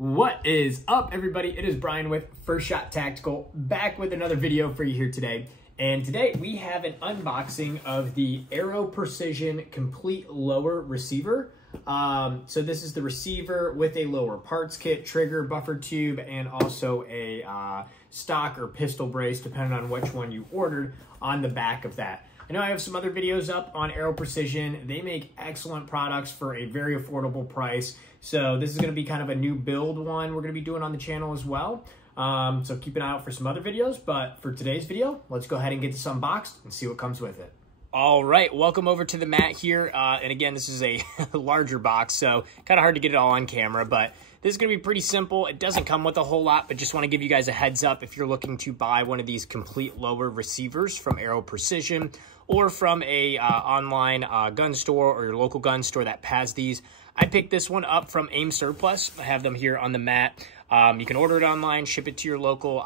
What is up, everybody? It is Brian with First Shot Tactical, back with another video for you here today. And today we have an unboxing of the Aero Precision Complete Lower Receiver. So this is the receiver with a lower parts kit, trigger, buffer tube, and also a stock or pistol brace, depending on which one you ordered, on the back of that. I know I have some other videos up on Aero Precision. They make excellent products for a very affordable price. So this is going to be kind of a new build one we're going to be doing on the channel as well. So keep an eye out for some other videos. But for today's video, let's go ahead and get this unboxed and see what comes with it. All right, welcome over to the mat here. And again, this is a larger box, so kind of hard to get it all on camera, but this is going to be pretty simple. It doesn't come with a whole lot, but just want to give you guys a heads up if you're looking to buy one of these complete lower receivers from Aero Precision or from a online gun store or your local gun store that has these. I picked this one up from Aim Surplus. I have them here on the mat. You can order it online, ship it to your local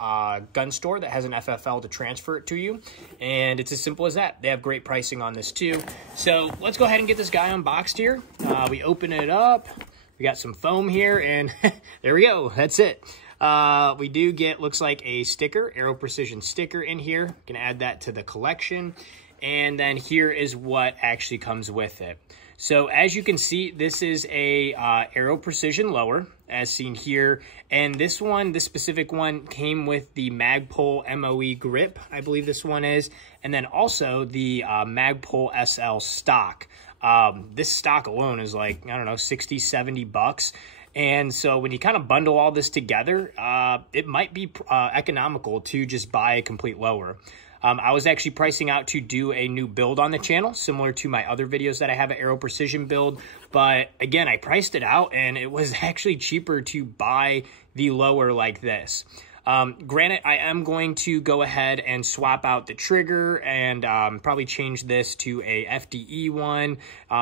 gun store that has an FFL to transfer it to you. And it's as simple as that. They have great pricing on this too. So let's go ahead and get this guy unboxed here. We open it up. We got some foam here and there we go. That's it. We do get, looks like a sticker, Aero Precision sticker in here. You can add that to the collection. And then here is what actually comes with it. So as you can see, this is a Aero Precision lower, as seen here. And this one, this specific one, came with the Magpul MOE grip, I believe this one is. And then also the Magpul SL stock. This stock alone is like, I don't know, 60, 70 bucks. And so when you kind of bundle all this together, it might be economical to just buy a complete lower. I was actually pricing out to do a new build on the channel, similar to my other videos that I have at Aero Precision build. But again, I priced it out and it was actually cheaper to buy the lower like this. Granted, I am going to go ahead and swap out the trigger and probably change this to a FDE one,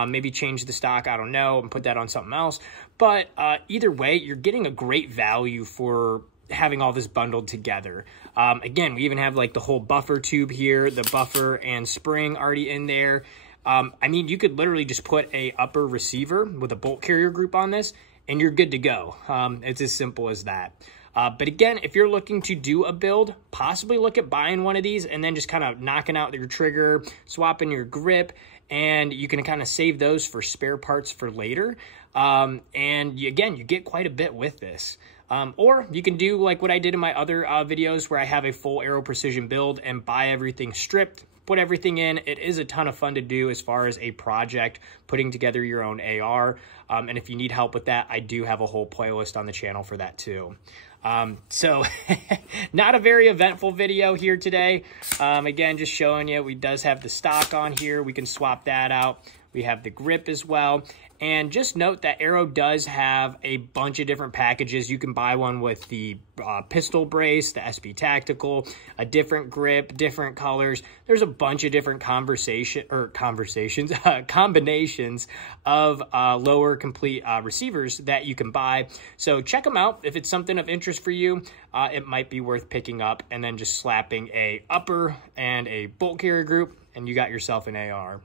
maybe change the stock, I don't know, and put that on something else. But either way, you're getting a great value for having all this bundled together. Again, we even have like the whole buffer tube here, the buffer and spring already in there. I mean, you could literally just put a upper receiver with a bolt carrier group on this and you're good to go. It's as simple as that. But again, if you're looking to do a build, possibly look at buying one of these and then just kind of knocking out your trigger, swapping your grip, and you can kind of save those for spare parts for later. Again, you get quite a bit with this. Or you can do like what I did in my other videos where I have a full Aero Precision build and buy everything stripped, put everything in. It is a ton of fun to do as far as a project, putting together your own AR. And if you need help with that, I do have a whole playlist on the channel for that too. So not a very eventful video here today. Again, just showing you, we does have the stock on here. We can swap that out. We have the grip as well. And just note that Aero does have a bunch of different packages. You can buy one with the pistol brace, the SB Tactical, a different grip, different colors. There's a bunch of different combinations of lower complete receivers that you can buy. So check them out. If it's something of interest for you, it might be worth picking up and then just slapping a upper and a bolt carrier group, and you got yourself an AR.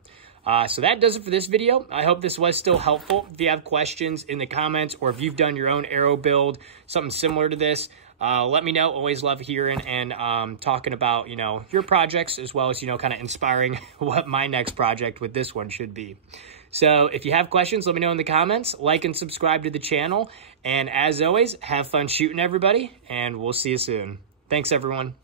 So that does it for this video. I hope this was still helpful. If you have questions in the comments or if you've done your own Aero build, something similar to this, let me know. Always love hearing and talking about, your projects as well as, kind of inspiring what my next project with this one should be. So if you have questions, let me know in the comments. Like and subscribe to the channel. And as always, have fun shooting, everybody, and we'll see you soon. Thanks, everyone.